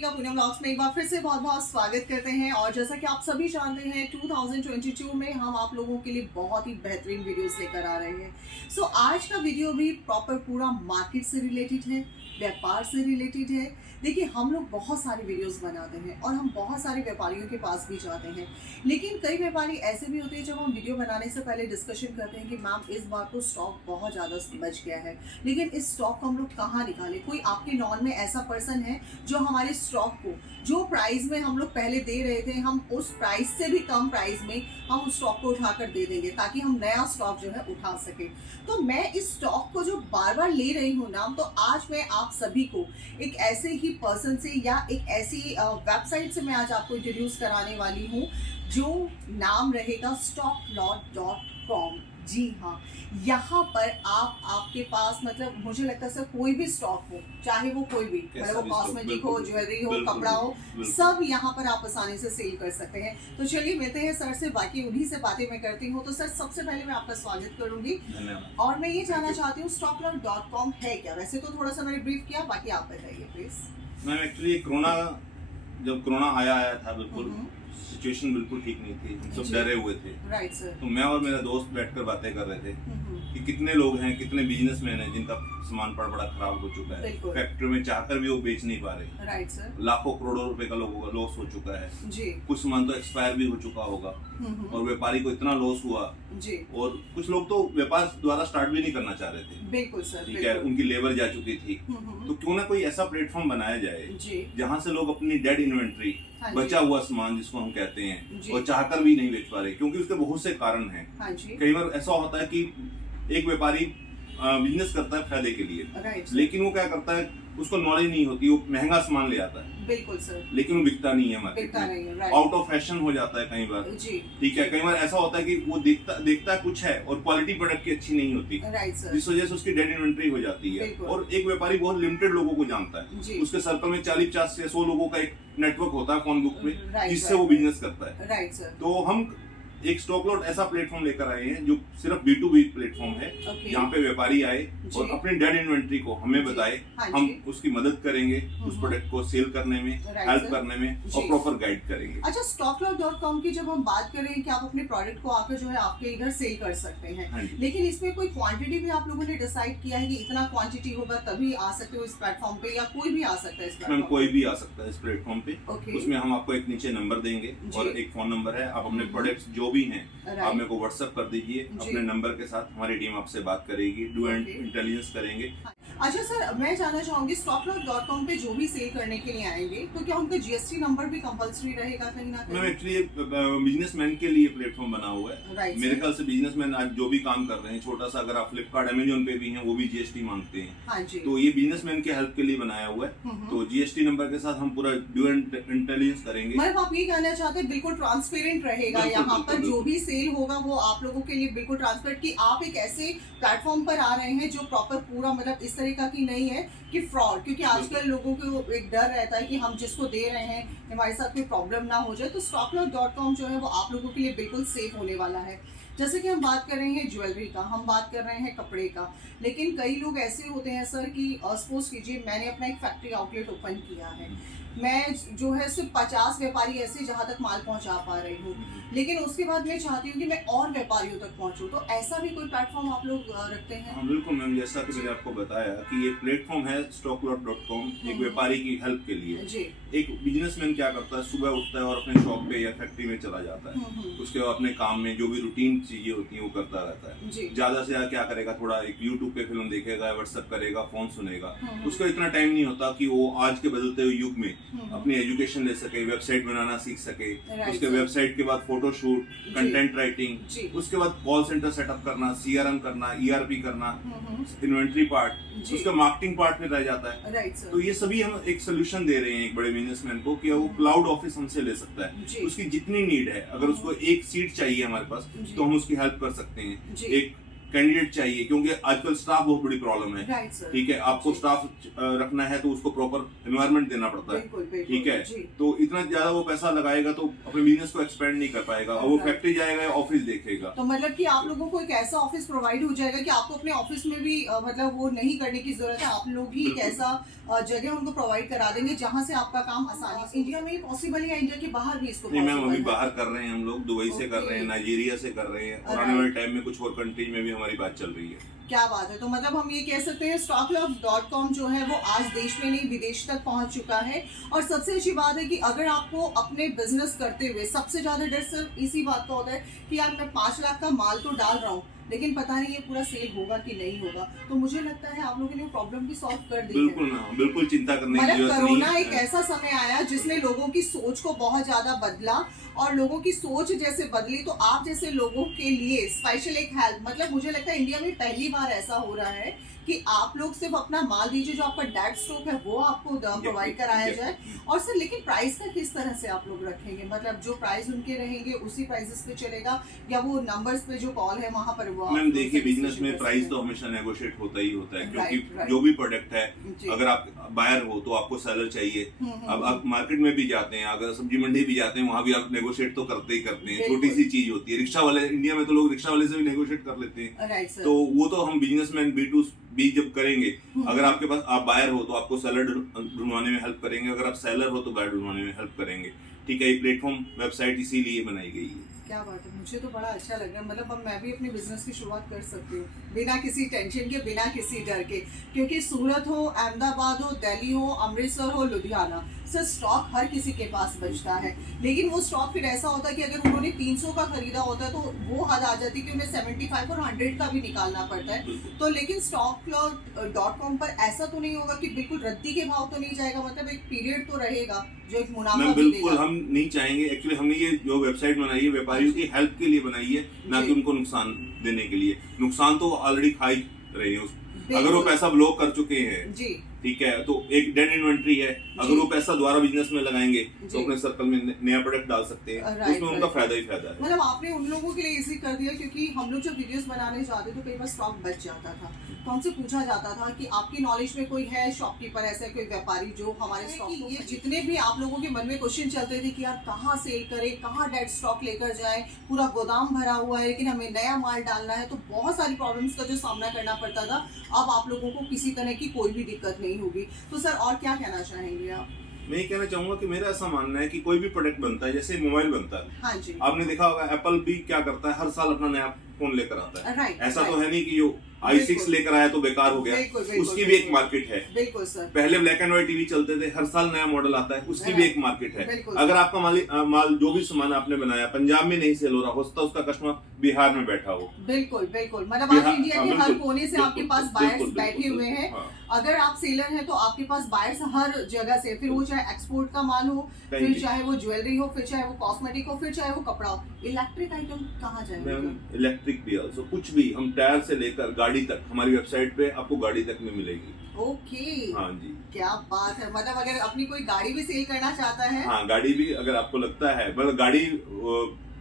Deepika Poonam blogs में एक बार फिर से बहुत बहुत स्वागत करते हैं। और जैसा कि आप सभी जानते हैं 2022 में हम आप लोगों के लिए बहुत ही बेहतरीन वीडियोस लेकर आ रहे हैं। सो आज का वीडियो भी प्रॉपर पूरा मार्केट से रिलेटेड है, व्यापार से रिलेटेड है। देखिए, हम लोग बहुत सारे वीडियोस बनाते हैं और हम बहुत सारे व्यापारियों के पास भी जाते हैं, लेकिन कई व्यापारी ऐसे भी होते हैं जब हम वीडियो बनाने से पहले डिस्कशन करते हैं कि मैम इस बार तो स्टॉक बहुत ज़्यादा बच गया है, लेकिन इस स्टॉक को हम लोग कहाँ निकालें। कोई आपके नॉन में ऐसा पर्सन है जो हमारे स्टॉक को जो प्राइस में हम लोग पहले दे रहे थे, हम उस प्राइस से भी कम प्राइस में हम उस स्टॉक को उठाकर दे देंगे ताकि हम नया स्टॉक जो है उठा सके। तो मैं इस स्टॉक को जो बार बार ले रही हूँ नाम, तो आज मैं आप सभी को एक ऐसे ही पर्सन से या एक ऐसी वेबसाइट से मैं आज आपको इंट्रोड्यूस कराने वाली हूँ जो नाम रहेगा stocklot.com। जी हाँ, यहाँ पर आपके पास मतलब मुझे लगता है सर कोई भी स्टॉक हो, चाहे वो कोई भी, चाहे वो कॉस्मेटिक हो, ज्वेलरी हो, कपड़ा हो, सब यहाँ पर आप आसानी से सेल कर सकते हैं। तो चलिए मिलते हैं सर से, बाकी उन्हीं से बातें मैं करती हूँ। तो सर सबसे पहले मैं आपका स्वागत करूंगी और मैं ये जानना चाहती हूँ stocklot.com है क्या। वैसे तो थोड़ा सा मैंने ब्रीफ किया, बाकी आप बताइए प्लीज। मैम एक्चुअली जब कोरोना आया था, बिल्कुल सिचुएशन बिल्कुल ठीक नहीं थी, हम सब डरे हुए थे। Right sir. तो मैं और मेरा दोस्त बैठकर बातें कर रहे थे कि कितने लोग हैं, कितने बिजनेसमैन हैं जिनका सामान बड़ा खराब हो चुका है, फैक्ट्री में चाहकर भी वो बेच नहीं पा रहे। Right sir. लाखों करोड़ों रुपए का लोगों का लॉस हो चुका है जी। कुछ सामान तो एक्सपायर भी हो चुका होगा और व्यापारी को इतना लॉस हुआ जी। और कुछ लोग तो व्यापार दोबारा स्टार्ट भी नहीं करना चाह रहे थे। बिल्कुल सर। ठीक है, उनकी लेबर जा चुकी थी। तो क्यों ना कोई ऐसा प्लेटफॉर्म बनाया जाए जहाँ से लोग अपनी डेड इन्वेंट्री, बचा हुआ सामान जिसको हम कहते हैं, और चाहकर भी नहीं बेच पा रहे, क्योंकि उसके बहुत से कारण हैं। कई बार ऐसा होता है कि एक व्यापारी बिजनेस करता है फायदे के लिए, लेकिन वो क्या करता है, उसको नॉलेज नहीं होती, वो महंगा सामान ले आता है। बिल्कुल सर। लेकिन वो बिकता नहीं है मार्केट में, आउट ऑफ फैशन हो जाता है कई बार। ठीक है, कई बार ऐसा होता है कि वो देखता कुछ है और क्वालिटी प्रोडक्ट की अच्छी नहीं होती, जिस वजह से उसकी डेड इन्वेंट्री हो जाती है। और एक व्यापारी बहुत लिमिटेड लोगों को जानता है, उसके सर्कल में 40-50 से 100 लोगों का एक नेटवर्क होता है फोन बुक में, जिससे वो बिजनेस करता है। Right sir. तो हम एक स्टॉकलॉट ऐसा प्लेटफॉर्म लेकर आए हैं जो सिर्फ B2B प्लेटफॉर्म है, जहाँ पे व्यापारी आए और अपनी डेड इन्वेंट्री को हमें बताए, हम उसकी मदद करेंगे उस प्रोडक्ट को सेल करने में, हेल्प करने में और प्रॉपर गाइड करेंगे। अच्छा, stocklot.com की जब हम बात कर रहे हैं कि आप अपने प्रोडक्ट को आकर जो है आपके इधर सेल कर सकते हैं, लेकिन इसमें कोई क्वांटिटी भी आप लोगों ने डिसाइड किया है कि इतना क्वांटिटी होगा तभी आ सकते हो इस प्लेटफॉर्म पे, या कोई भी आ सकता है इस प्लेटफॉर्म पे? कोई भी आ सकता है इस प्लेटफॉर्म पे। उसमें हम आपको एक नीचे नंबर देंगे और एक फोन नंबर है। आप अपने प्रोडक्ट्स जो भी हैं आप मेरे को व्हाट्सएप कर दीजिए अपने नंबर के साथ, हमारी टीम आपसे बात करेगी, डू एंड इंटेलिजेंस करेंगे। अच्छा सर, मैं जानना चाहूंगी stocklot.com पे जो भी सेल करने के लिए आएंगे तो क्या उनका GST नंबर भी कंपलसरी रहेगा कहीं ना कहीं? मैम एक्चुअली बिजनेसमैन के लिए प्लेटफॉर्म बना हुआ है। मेरे ख्याल से बिजनेसमैन आज जो भी काम कर रहे हैं, छोटा सा अगर आप फ्लिपकार्ट, अमेजोन पे भी हैं, वो भी GST मांगते हैं। हाँ जी। तो ये बिजनेसमैन के हेल्प के लिए बनाया हुआ है। तो GST नंबर के साथ हम पूरा डू एंड इंटेलिजेंस करेंगे। मतलब आप ये कहना चाहते हैं बिल्कुल ट्रांसपेरेंट रहेगा यहाँ पर, जो भी सेल होगा वो आप लोगों के लिए बिल्कुल ट्रांसपेरेंट, कि आप एक ऐसे प्लेटफॉर्म पर आ रहे हैं जो प्रॉपर पूरा मतलब इस तरीका की नहीं है कि फ्रॉड, क्योंकि आजकल लोगों को एक डर रहता है कि हम जिसको दे रहे हैं हमारे साथ कोई प्रॉब्लम ना हो जाए। तो stocklot.com जो है वो आप लोगों के लिए बिल्कुल सेफ होने वाला है। जैसे कि हम बात कर रहे हैं ज्वेलरी का, हम बात कर रहे हैं कपड़े का, लेकिन कई लोग ऐसे होते हैं सर कि सपोज कीजिए मैंने अपना एक फैक्ट्री आउटलेट ओपन किया है, मैं जो है सिर्फ 50 व्यापारी ऐसे जहाँ तक माल पहुँचा पा रही हूँ, लेकिन उसके बाद मैं चाहती हूँ कि मैं और व्यापारियों तक पहुँचूँ, तो ऐसा भी कोई प्लेटफॉर्म आप लोग रखते हैं? हाँ बिल्कुल मैम, जैसा कि मैंने आपको बताया कि ये प्लेटफॉर्म है stocklot.com एक व्यापारी की हेल्प के लिए। एक बिजनेसमैन क्या करता है, सुबह उठता है और अपने शॉप पे या फैक्ट्री में चला जाता है, उसके बाद अपने काम में जो भी रूटीन चीजें होती हैं वो करता रहता है। ज्यादा से ज्यादा क्या करेगा, थोड़ा एक यूट्यूब पे फिल्म देखेगा, व्हाट्सएप करेगा, फोन सुनेगा। उसको इतना टाइम नहीं होता कि वो आज के बदलते हुए युग में अपनी एजुकेशन ले सके, वेबसाइट बनाना सीख सके, उसके वेबसाइट के बाद फोटोशूट, कंटेंट राइटिंग, उसके बाद कॉल सेंटर सेटअप करना, CRM करना, ERP करना, इन्वेंट्री पार्ट, उसका मार्केटिंग पार्ट में रह जाता है। तो ये सभी हम एक सोल्यूशन दे रहे हैं एक बड़े बिजनेसमैन को कि वो क्लाउड ऑफिस हमसे ले सकता है। उसकी जितनी नीड है, अगर उसको एक सीट चाहिए हमारे पास तो हम उसकी हेल्प कर सकते हैं। एक कैंडिडेट चाहिए, क्योंकि आजकल स्टाफ बहुत बड़ी प्रॉब्लम है। Right sir. ठीक है, आपको स्टाफ रखना है तो उसको प्रॉपर एनवायरनमेंट देना पड़ता है। बिल्कुल, बिल्कुल, ठीक है, जी। तो इतना ज्यादा वो पैसा लगाएगा तो अपने बिजनेस को एक्सपेंड नहीं कर पाएगा, और वो फैक्ट्री जाएगा या ऑफिस देखेगा। तो मतलब कि आप लोगों को एक ऐसा ऑफिस प्रोवाइड हो जाएगा कि आपको अपने ऑफिस में भी मतलब वो नहीं करने की जरूरत है, आप लोग ही एक ऐसा जगह उनको प्रोवाइड करा देंगे जहाँ से आपका काम आसानी से। इंडिया में पॉसिबल है, इंडिया के बाहर भी इसको नहीं मैम, अभी बाहर कर रहे हैं हम लोग, दुबई से कर रहे हैं, नाइजीरिया से कर रहे हैं, और आने वाले टाइम में कुछ और कंट्री में भी हमारी बात चल रही है। क्या बात है। तो मतलब हम ये कह सकते हैं stocklove.com जो है वो आज देश में नहीं विदेश तक पहुंच चुका है। और सबसे अच्छी बात है कि अगर आपको अपने बिजनेस करते हुए सबसे ज्यादा डर सिर्फ इसी बात का होता है कि यार मैं 5 लाख का माल तो डाल रहा हूँ, लेकिन पता नहीं ये पूरा सेल होगा कि नहीं होगा। तो मुझे लगता है आप लोगों ने प्रॉब्लम भी सॉल्व कर दी है। बिल्कुल ना, बिल्कुल चिंता करने की मतलब जरूरत नहीं कोरोना है। एक ऐसा समय आया जिसने लोगों की सोच को बहुत ज्यादा बदला, और लोगों की सोच जैसे बदली तो आप जैसे लोगों के लिए स्पेशल एक हेल्प, मतलब मुझे लगता है इंडिया में पहली बार ऐसा हो रहा है कि आप लोग सिर्फ अपना माल दीजिए, जो आपका डेड स्टॉक है वो आपको प्रोवाइड कराया जाए। और सर लेकिन प्राइस का किस तरह से आप लोग रखेंगे, मतलब जो प्राइस उनके रहेंगे उसी प्राइसेस पे चलेगा, या वो नंबर्स पे जो कॉल है वहाँ पर वो? मैम देखिए, बिजनेस में प्राइस तो हमेशा नेगोशिएट होता ही होता है, क्योंकि जो भी प्रोडक्ट है, अगर आप बायर हो तो आपको सेलर चाहिए। अब आप मार्केट में भी जाते हैं, अगर सब्जी मंडी भी जाते हैं, वहाँ भी आप नेगोशिएट तो करते ही करते हैं। छोटी सी चीज होती है, रिक्शा वाले, इंडिया में तो लोग रिक्शा वाले से भी नेगोशिएट कर लेते हैं। तो वो तो हम बिजनेसमैन B2B जब करेंगे, अगर आपके पास आप बायर हो तो आपको सेलर ढूंढवाने में हेल्प करेंगे, अगर आप सेलर हो तो बायर ढूंढवाने में हेल्प करेंगे। ठीक है, ये प्लेटफॉर्म वेबसाइट इसीलिए बनाई गई है। क्या बात है, मुझे तो बड़ा अच्छा लग रहा है। मतलब अब मैं भी अपने बिजनेस की शुरुआत कर सकती हूँ बिना किसी टेंशन के, बिना किसी डर के, क्योंकि सूरत हो, अहमदाबाद हो, दिल्ली हो, अमृतसर हो, लुधियाना, सर स्टॉक हर किसी के पास बचता है। लेकिन वो स्टॉक फिर ऐसा होता है कि अगर उन्होंने 300 का खरीदा होता है तो वो हद आ जाती है कि उन्हें 75 और 100 का भी निकालना पड़ता है। तो लेकिन stocklove.com पर ऐसा तो नहीं होगा कि बिल्कुल रद्दी के भाव तो नहीं जाएगा, मतलब एक पीरियड तो रहेगा जो एक मुनाफा भी बिल्कुल देगा। हम नहीं चाहेंगे। एक्चुअली हमने ये जो वेबसाइट बनाई है व्यापारियों की हेल्प के लिए बनाई है, ना कि उनको नुकसान देने के लिए। नुकसान तो ऑलरेडी खा ही रहे हैं, अगर वो पैसा ब्लॉक कर चुके हैं जी, ठीक है, तो एक डेड इन्वेंट्री है, अगर वो पैसा दोबारा बिजनेस में लगाएंगे तो अपने सर्कल में नया प्रोडक्ट डाल सकते हैं, उसमें उनका फायदा ही फायदा है। मतलब आपने उन लोगों के लिए इजी कर दिया, क्योंकि हम लोग जब वीडियोस बनाने जाते तो कई बार स्टॉक बच जाता था, तो हमसे पूछा जाता था कि आपकी नॉलेज में कोई है शॉपकीपर ऐसा कोई व्यापारी जो हमारे स्टॉक को, ये जितने भी आप लोगों के मन में क्वेश्चन चलते थे कि यार कहाँ सेल करें, कहाँ डेड स्टॉक लेकर जाएं, पूरा गोदाम भरा हुआ है लेकिन हमें नया माल डालना है, तो बहुत सारी प्रॉब्लम्स का जो सामना करना पड़ता था, अब आप लोगों को किसी तरह की कोई भी दिक्कत नहीं होगी। तो सर और क्या कहना चाहेंगे आप? मैं ये कहना चाहूंगा कि मेरा ऐसा मानना है कि कोई भी प्रोडक्ट बनता है, जैसे मोबाइल बनता है, हाँ जी, आपने देखा होगा एप्पल भी क्या करता है, हर साल अपना नया फोन लेकर आता है। राइट, ऐसा तो है नहीं कि जो i6 लेकर आया तो बेकार हो गया, उसकी भी एक मार्केट है। बिल्कुल सर। पहले ब्लैक एंड व्हाइट टीवी चलते थे, हर साल नया मॉडल आता है, उसकी भी एक मार्केट है। अगर आपका माल जो भी सामान आपने बनाया पंजाब में नहीं सेल हो रहा, हो सकता है उसका कस्टमर बिहार में बैठा हो। बिल्कुल बिल्कुल, मतलब आज इंडिया के हर कोने से आपके पास बायर्स बैठे हुए हैं। अगर आप सेलर हैं तो आपके पास बायर्स हर जगह से, फिर वो चाहे एक्सपोर्ट का माल हो, फिर चाहे वो ज्वेलरी हो, फिर चाहे वो कॉस्मेटिक हो, फिर चाहे वो कपड़ा हो। इलेक्ट्रिक आइटम कहाँ जाएंगे? इलेक्ट्रिक भी ऑल्सो, कुछ भी, हम टायर से लेकर गाड़ी तक, हमारी वेबसाइट पे आपको गाड़ी तक में मिलेगी। ओके, हाँ जी, क्या बात है। मतलब अगर अपनी कोई गाड़ी भी सेल करना चाहता है, हाँ गाड़ी भी अगर आपको लगता है, मतलब गाड़ी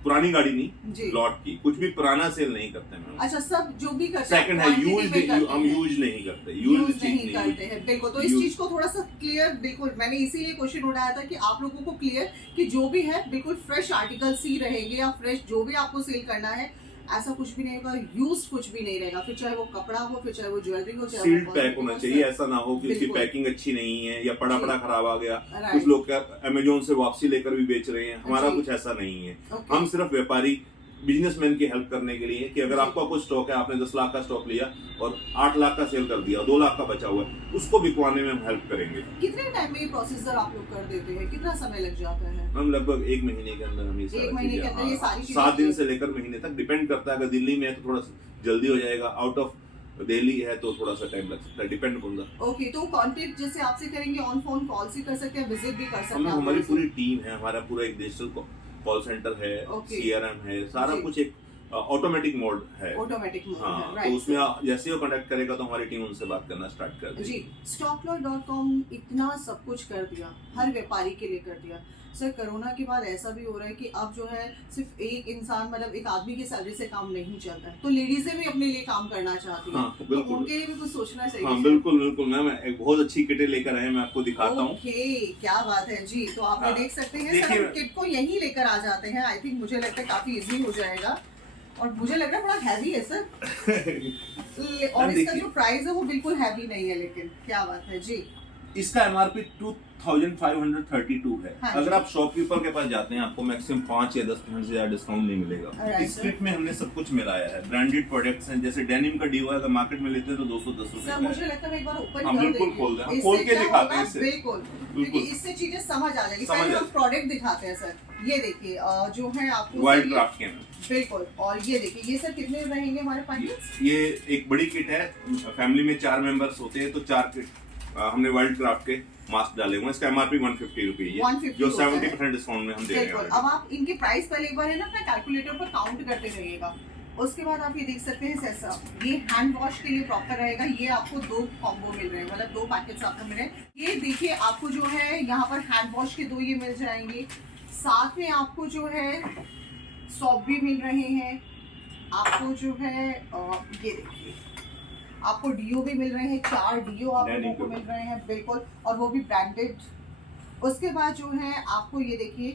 पुरानी गाड़ी नहीं, लॉट की, कुछ भी पुराना सेल नहीं करते हैं। अच्छा, सब जो भी करते हैं सेकंड है, हम यूज नहीं करते, यूज नहीं करते हैं। बिल्कुल, तो इस चीज को थोड़ा सा क्लियर, बिल्कुल मैंने इसीलिए क्वेश्चन उठाया था कि आप लोगों को क्लियर कि जो भी है बिल्कुल फ्रेश आर्टिकल्स ही रहेंगे, या फ्रेश जो भी आपको सेल करना है ऐसा कुछ भी नहीं होगा, यूज कुछ भी नहीं रहेगा, फिर चाहे वो कपड़ा हो, फिर चाहे वो ज्वेलरी हो, चाहे सील्ड पैक होना चाहिए। ऐसा ना हो कि उसकी पैकिंग अच्छी नहीं है या पड़ा खराब आ गया। कुछ लोग अमेजोन से वापसी लेकर भी बेच रहे हैं, हमारा कुछ ऐसा नहीं है। हम सिर्फ व्यापारी बिजनेसमैन की हेल्प करने के लिए कि अगर आपका कुछ स्टॉक है, आपने 10 लाख का स्टॉक लिया और 8 लाख का सेल कर दिया, 2 लाख का बचा हुआ है, उसको बिकवाने में हम हेल्प करेंगे। कितने टाइम में ये प्रोसीजर आप लोग कर देते हैं, कितना समय लग जाता है? हम लगभग 1 महीने के अंदर हम ये सारी चीजें, 7 दिन से लेकर महीने तक, डिपेंड करता है। अगर दिल्ली में है तो थोड़ा जल्दी हो जाएगा, आउट ऑफ दिल्ली है तो थोड़ा सा टाइम लग सकता है, डिपेंड अपॉन द। ओके, तो कांटेक्ट जैसे आपसे करेंगे, ऑन फोन कॉल से कर सकते हैं, विजिट भी कर सकते हैं। हमारी पूरी टीम है, हमारा पूरा एक डिजिटल कॉल सेंटर है, CRM है, सारा कुछ एक ऑटोमेटिक मोड है। ऑटोमेटिक मोड हाँ, है, राइट। तो उसमें जैसे ही वो कनेक्ट करेगा तो हमारी टीम उनसे बात करना स्टार्ट कर देगी। जी, StockLot.com इतना सब कुछ कर दिया, हर व्यापारी के लिए कर दिया। सर कोरोना के बाद ऐसा भी हो रहा है कि अब जो है सिर्फ एक इंसान मतलब एक आदमी की सैलरी से काम नहीं चलता है, तो लेडीजें भी अपने लिए काम करना चाहती हैं। हाँ, बिल्कुल। तो उनके लिए भी कुछ सोचना चाहिए। हाँ, बिल्कुल बिल्कुल मैम, एक बहुत अच्छी किटें लेकर आए, मैं आपको दिखाता हूँ। ओके, क्या बात है जी। तो आप हाँ, देख सकते हैं सर, हम किट को यहीं लेकर आ जाते हैं। आई थिंक मुझे लगता है काफी इजी हो जाएगा, और मुझे लग रहा है बड़ा हैवी है सर। और इसका जो प्राइस है वो बिल्कुल हैवी नहीं है, लेकिन क्या बात है जी। इसका MRP 2532 है। हाँ, अगर आप शॉपकीपर के पास जाते हैं आपको मैक्सिमम 5 या 10% से ज्यादा डिस्काउंट नहीं मिलेगा। इस किट में हमने सब कुछ मिलाया है, ब्रांडेड प्रोडक्ट्स हैं, जैसे डेनिम का डीओ अगर मार्केट में लेते हैं तो 210 रुपए सर मुझे लगता है एक बार ओपन हम बिल्कुल खोल दें, हम खोल के दिखाते हैं इससे। बिल्कुल, क्योंकि इससे चीजें समझ आ जाएगी। पहले हम प्रोडक्ट दिखाते हैं सर। ये देखिए जो है आपको वाइट क्राफ्ट के अंदर, बिल्कुल। और ये देखिए, ये सर कितने रहेंगे हमारे पैकेट्स? ये एक बड़ी किट है, फैमिली में 4 मेंबर्स होते हैं तो 4 किट हमने वाइल्ड क्राफ्ट के मास्क डाले हुए हैं। इसका MRP 150 रुपीज है, जो 70% डिस्काउंट में हम दे रहे हैं। अब आप इनके प्राइस पहले एक बार है ना अपना कैलकुलेटर पर काउंट करते रहिएगा। उसके बाद आप ये देख सकते हैं सैसा, ये हैंड वॉश के लिए प्रॉपर रहेगा। ये आपको 2 कॉम्बो मिल रहे हैं, मतलब 2 पैकेट्स आपको मिल रहे हैं। ये देखिए आपको जो है यहाँ पर हैंड वॉश के 2 ये मिल जाएंगे, साथ में आपको जो है सॉप भी मिल रहे हैं। आपको जो है ये देखिए आपको डीओ भी मिल रहे हैं, 4 डीओ आप लोगों को मिल रहे हैं, बिल्कुल, और वो भी ब्रांडेड। उसके बाद जो है आपको ये देखिए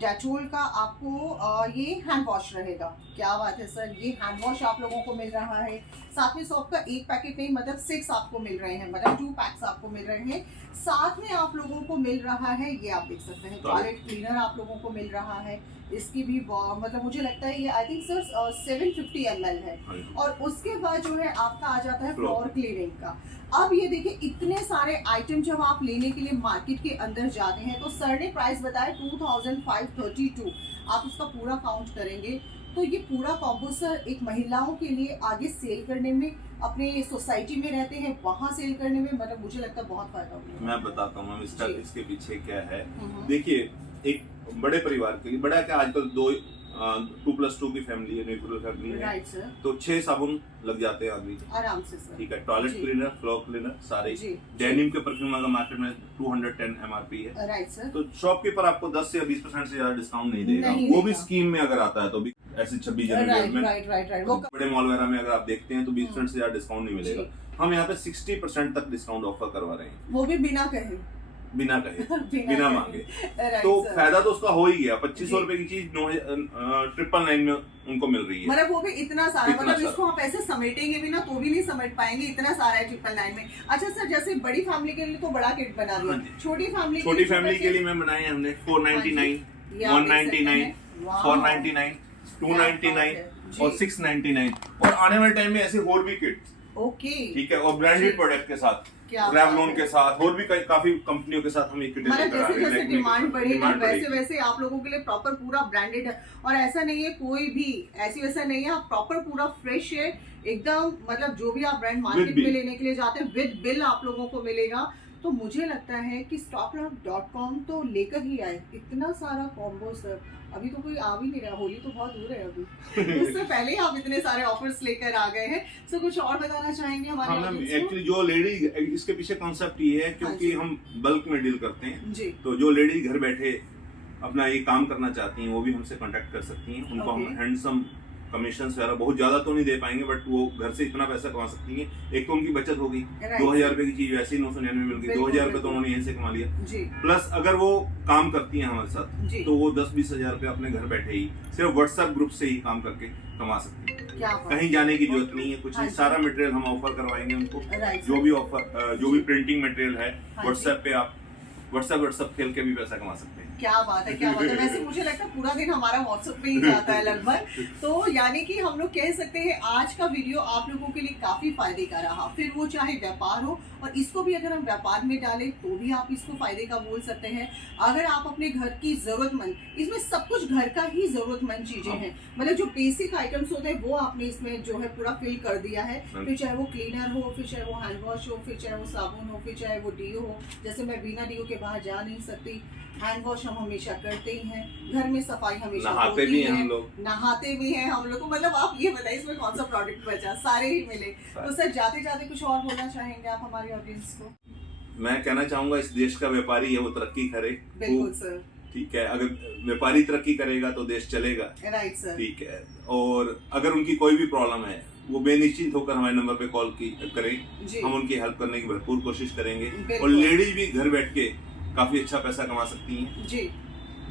डेटोल का आपको ये हैंड वॉश रहेगा। क्या बात है सर, ये हैंड वॉश आप लोगों को मिल रहा है। साथ में सॉप का 1 पैकेट नहीं, मतलब 6 आपको मिल रहे हैं, मतलब 2 पैक्स आपको मिल रहे हैं। साथ में आप लोगों को मिल रहा है, ये आप देख सकते हैं टॉयलेट क्लीनर आप लोगों को मिल रहा है। इसकी भी मतलब मुझे लगता है ये आई थिंक सर 750 ml है। और उसके बाद जो है आपका आ जाता है फ्लोर क्लीनिंग का। अब ये देखिए इतने सारे आइटम जब आप लेने के लिए मार्केट के अंदर जाते हैं, तो सर ने प्राइस बताया 2532। आप उसका पूरा काउंट करेंगे तो ये पूरा कॉम्बो सर एक महिलाओं के लिए आगे सेल करने में, अपने सोसाइटी में रहते हैं वहाँ सेल करने में, मतलब मुझे लगता है बहुत फायदा होगा। मैं बताता हूँ इसके पीछे क्या है। देखिए, एक बड़े परिवार के लिए, बड़ा क्या आजकल 2+2 की फैमिली है, न्यूक्लियर फैमिली है, तो 6 साबुन लग जाते हैं आदमी आराम से सर। ठीक है, टॉयलेट क्लीनर, फ्लोर क्लीनर सारे। डेनिम के परफ्यूम अगर मार्केट में 210 MRP है, राइट सर। तो शॉपकीपर आपको 10 या 20% से ज्यादा डिस्काउंट नहीं देगा, वो भी स्कीम में अगर आता है तो भी ऐसे 26 जनवरी में। राइट। बड़े मॉल वगैरह में अगर आप देखते हैं तो 20% से ज्यादा डिस्काउंट नहीं मिलेगा। हम यहाँ पे 60% तक डिस्काउंट ऑफर करवा रहे हैं, वो भी बिना कहे, बिना बिना मांगे। तो फायदा तो उसका हो ही गया। 2500 रुपए की चीज 999 में उनको मिल रही है, मतलब वो भी इतना सारा, मतलब इसको आप ऐसे समेटेंगे भी ना तो भी नहीं समेट पाएंगे, इतना सारा है 999 में। अच्छा सर, जैसे बड़ी फैमिली के लिए तो बड़ा किट बना दिया, छोटी फैमिली के लिए मैं बनाए हमने 499, 199, 499, 299 और 699, और आने वाले टाइम में ऐसे और भी किट, ओके ठीक है, और ब्रांडेड प्रोडक्ट के साथ, रेवलॉन के साथ, और भी काफी कंपनियों के साथ हम एक जैसे डिमांड बढ़ेगा वैसे आप लोगों के लिए प्रॉपर पूरा ब्रांडेड है। और ऐसा नहीं है कोई भी ऐसी वैसा नहीं है, आप प्रॉपर पूरा फ्रेश है एकदम, मतलब जो भी आप ब्रांड मार्केट में लेने के लिए जाते हैं विद बिल आप लोगों को मिलेगा। तो मुझे लगता है कि StockLot.com तो लेकर ही आए इतना सारा कॉम्बो सर। अभी तो कोई आ भी नहीं रहा, होली तो बहुत दूर है अभी, उससे पहले ही आप इतने सारे ऑफर्स लेकर आ गए हैं। सो कुछ और बताना चाहेंगे हमारे ऑडियंस को? एक्चुअली जो लेडी, इसके पीछे कॉन्सेप्ट ये है क्योंकि हम बल्क में डील करते हैं जी, तो जो लेडी घर बैठे अपना ये काम करना चाहती हैं वो भी हमसे कांटेक्ट कर सकती हैं। उनको हम हैंडसम कमीशन वगैरह बहुत ज्यादा तो नहीं दे पाएंगे, बट वो घर से इतना पैसा कमा सकती हैं। एक तो उनकी बचत होगी, 2000 रुपए की चीज वैसे ही 999 मिल गई, 2000 रुपए तो उन्होंने यहीं से कमा लिया। प्लस अगर वो काम करती हैं हमारे साथ तो वो 10-20 हजार रुपए अपने घर बैठे ही सिर्फ व्हाट्सएप ग्रुप से ही काम करके कमा सकती है। कहीं जाने की जरूरत नहीं है, कुछ नहीं, सारा मटेरियल हम ऑफर करवाएंगे उनको। जो भी ऑफर, जो भी प्रिंटिंग मटेरियल है, व्हाट्सएप पे आप व्हाट्सएप खेल के भी पैसा कमा सकते हैं। क्या बात है, क्या बात है। वैसे मुझे लगता है पूरा दिन हमारा व्हाट्सएप पे ही जाता है लगभग। तो यानी कि हम लोग कह सकते हैं आज का वीडियो आप लोगों के लिए काफी फायदे का रहा, फिर वो चाहे व्यापार हो, और इसको भी अगर हम व्यापार में डालें तो भी आप इसको फायदे का बोल सकते हैं। अगर आप अपने घर की जरूरतमंद, इसमें सब कुछ घर का ही जरूरतमंद चीजें हैं, मतलब जो बेसिक आइटम्स होते हैं वो आपने इसमें जो है पूरा फिल कर दिया है। फिर चाहे वो क्लीनर हो, फिर चाहे वो हैंड वॉश हो, फिर चाहे वो साबुन हो, फिर चाहे वो डीओ हो। जैसे मैं बिना डीओ के बाहर जा नहीं सकती, हैंड वॉश हम हमेशा करते ही हैं, घर में सफाई हमेशा नहाते होती भी हैं है, हम लोग, नहाते भी हैं हम लोग को। मतलब आप ये बताइए इसमें कौन सा प्रोडक्ट बचा, सारे ही मिले। तो सर जाते जाते कुछ और बोलना चाहेंगे आप हमारी ऑडियंस को? मैं कहना चाहूंगा इस देश का व्यापारी है वो तरक्की करे। बिल्कुल सर। ठीक है, अगर व्यापारी तरक्की करेगा तो देश चलेगा। Right sir. ठीक है, और अगर उनकी कोई भी प्रॉब्लम है वो बेनिश्चिंत होकर हमारे नंबर पे कॉल करें जी। हम उनकी हेल्प करने की भरपूर कोशिश करेंगे। और लेडीज भी घर बैठ के काफी अच्छा पैसा कमा सकती हैं जी।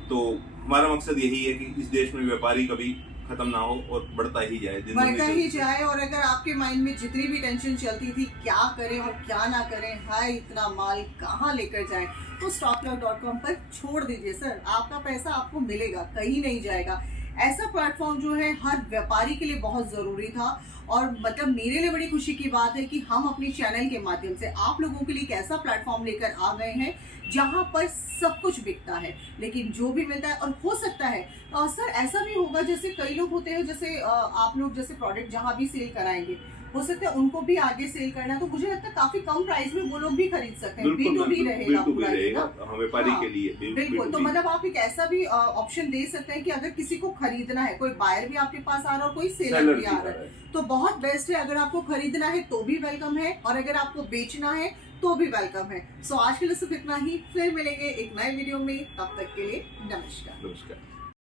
तो हमारा मकसद यही है कि इस देश में व्यापारी कभी खत्म ना हो और बढ़ता ही जाए, बढ़ता ही जाए। और अगर आपके माइंड में जितनी भी टेंशन चलती थी क्या करें और क्या ना करें, हाय इतना माल कहाँ लेकर जाएं, तो stocklot.com पर छोड़ दीजिए सर, आपका पैसा आपको मिलेगा, कहीं नहीं जाएगा। ऐसा प्लेटफॉर्म जो है हर व्यापारी के लिए बहुत जरूरी था। और मतलब मेरे लिए बड़ी खुशी की बात है कि हम अपनी चैनल के माध्यम से आप लोगों के लिए एक ऐसा प्लेटफॉर्म लेकर आ गए हैं जहां पर सब कुछ बिकता है, लेकिन जो भी मिलता है, और हो सकता है सर ऐसा भी होगा जैसे कई लोग होते हैं, जैसे आप लोग जैसे प्रोडक्ट जहां भी सेल कराएंगे, हो सकता है उनको भी आगे सेल करना है, तो मुझे लगता है काफी कम प्राइस में वो लोग भी खरीद सकते हैं। B2B रहेगा व्यापारी के लिए। बिल्कुल। तो मतलब आप एक ऐसा भी ऑप्शन दे सकते हैं कि अगर किसी को खरीदना है, कोई बायर भी आपके पास आ रहा है और कोई सेलर भी आ रहा है, तो बहुत बेस्ट है। अगर आपको खरीदना है तो भी वेलकम है, और अगर आपको बेचना है तो भी वेलकम है। सो आज के लिए सिर्फ इतना ही, फिर मिलेंगे एक नए वीडियो में, तब तक के लिए नमस्कार।